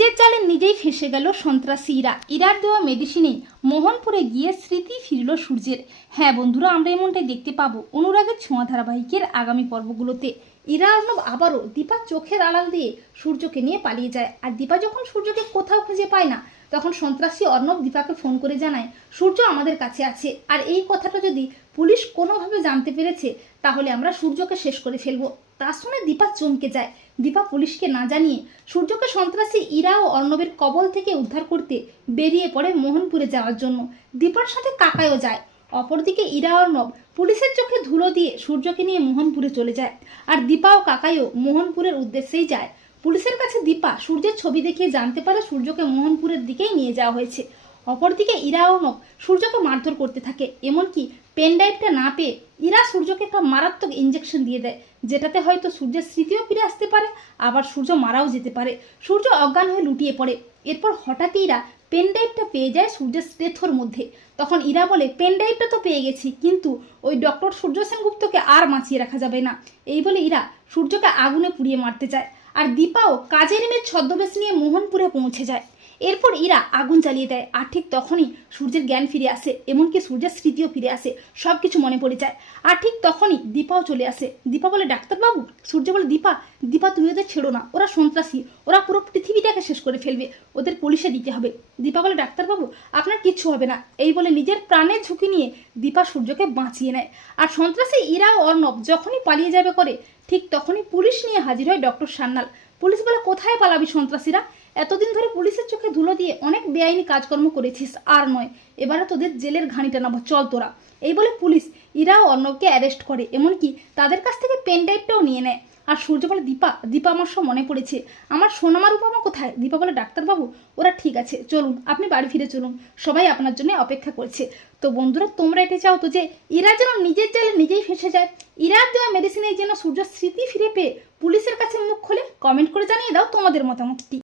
নিজের জালে নিজেই ফেসে গেল সন্ত্রাসী ইরা ইরার দেওয়া মেডিসিনেই মোহনপুরে গিয়ে স্মৃতি ফিরল সূর্যের। হ্যাঁ বন্ধুরা, আমরা এমনটাই দেখতে পাবো অনুরাগের ছোঁয়া ধারাবাহিকের আগামী পর্বগুলোতে। ইরা অর্ণব আবারও দীপা চোখের আড়াল দিয়ে সূর্যকে নিয়ে পালিয়ে যায়। আর দীপা যখন সূর্যকে কোথাও খুঁজে পায় না তখন সন্ত্রাসী অর্ণব দীপাকে ফোন করে জানায়, সূর্য আমাদের কাছে আছে। আর এই কথাটা যদি পুলিশ কোনোভাবে জানতে পেরেছে, তাহলে আমরা সূর্যকে শেষ করে ফেলব। তা শুনে দীপা চমকে যায়। দীপা পুলিশকে না জানিয়ে সূর্যকে সন্ত্রাসী ইরা ও অর্ণবের কবল থেকে উদ্ধার করতে বেরিয়ে পড়ে মোহনপুরে যাওয়ার জন্য। দীপার সাথে কাকায়ও যায়। অপরদিকে ইরা অর্ণব পুলিশের চোখে ধুলো দিয়ে সূর্যকে নিয়ে মোহনপুরে চলে যায়। আর দীপা ও কাকাইও মোহনপুরের উদ্দেশ্যেই যায়। পুলিশের কাছে দীপা সূর্যের ছবি দেখিয়ে জানতে পারে সূর্যকে মোহনপুরের দিকেই নিয়ে যাওয়া হয়েছে। অপরদিকে ইরা অর্ণব সূর্যকে মারধর করতে থাকে, এমনকি পেন ড্রাইভটা না পেয়ে ইরা সূর্যকে একটা মারাত্মক ইঞ্জেকশন দিয়ে দেয়, যেটাতে হয়তো সূর্যের স্মৃতিও ফিরে আসতে পারে, আবার সূর্য মারাও যেতে পারে। সূর্য অজ্ঞান হয়ে লুটিয়ে পড়ে। এরপর হঠাৎই ইরা পেন ড্রাইভটা পেয়ে যায় সূর্যের স্টেথোর মধ্যে। তখন ইরা বলে, পেন ড্রাইভটা তো পেয়ে গেছি, কিন্তু ওই ডক্টর সূর্য সেনগুপ্তকে আর বাঁচিয়ে রাখা যাবে না। এই বলে ইরা সূর্যকে আগুনে পুড়িয়ে মারতে যায়। আর দীপাও কাজের মেয়ের ছদ্মবেশ নিয়ে মোহনপুরে পৌঁছে যায়। এরপর ইরা আগুন জ্বালিয়ে দেয়। আর ঠিক তখনই সূর্যের জ্ঞান ফিরে আসে, এমনকি সূর্যের স্মৃতিও ফিরে আসে। সব কিছু মনে পড়ে যায়। আর ঠিক তখনই দীপাও চলে আসে। দীপা বলে, ডাক্তারবাবু, সূর্য বলে, দীপা দীপা, তুমি ওদের ছেড়ো না। ওরা সন্ত্রাসী। ওরা পুরো পৃথিবীটাকে শেষ করে ফেলবে। ওদের পুলিশে দিতে হবে। দীপা বলে, ডাক্তারবাবু, আপনার কিচ্ছু হবে না। এই বলে নিজের প্রাণের ঝুঁকি নিয়ে দীপা সূর্যকে বাঁচিয়ে নেয়। আর সন্ত্রাসী ইরা অর্ণব যখনই পালিয়ে যাবে করে, ঠিক তখনই পুলিশ নিয়ে হাজির হয় ডক্টর সান্যাল। পুলিশ বলে কোথায় পালাবি সন্ত্রাসীরা? এতদিন ধরে পুলিশের চোখে ধুলো দিয়ে অনেক বেআইনি কাজকর্ম করেছিস, আর নয়, এবারে তোদের জেলের ঘানিটা নামো, চল তোরা। এই বলে পুলিশ ইরা ও অর্ণবকে অ্যারেস্ট করে, এমনকি তাদের কাছ থেকে পেন ড্রাইভটাও নিয়ে নেয়। আর সূর্য বলে, দীপা দীপা আমার সব মনে পড়েছে। আমার সোনামার উপমা কোথায়? দীপা বলে, ডাক্তারবাবু, ওরা ঠিক আছে, চলুন, আপনি বাড়ি ফিরে চলুন। সবাই আপনার জন্য অপেক্ষা করছে। তো বন্ধুরা, তোমরা এটা চাও তো যে ইরা যেন নিজের জালে নিজেই ফেসে যায়। ইরার দেওয়া মেডিসিনে যেন সূর্য স্মৃতি ফিরে পেয়ে পুলিশের কাছে কমেন্ট করে জানিয়ে দাও তোমাদের মতামতটি।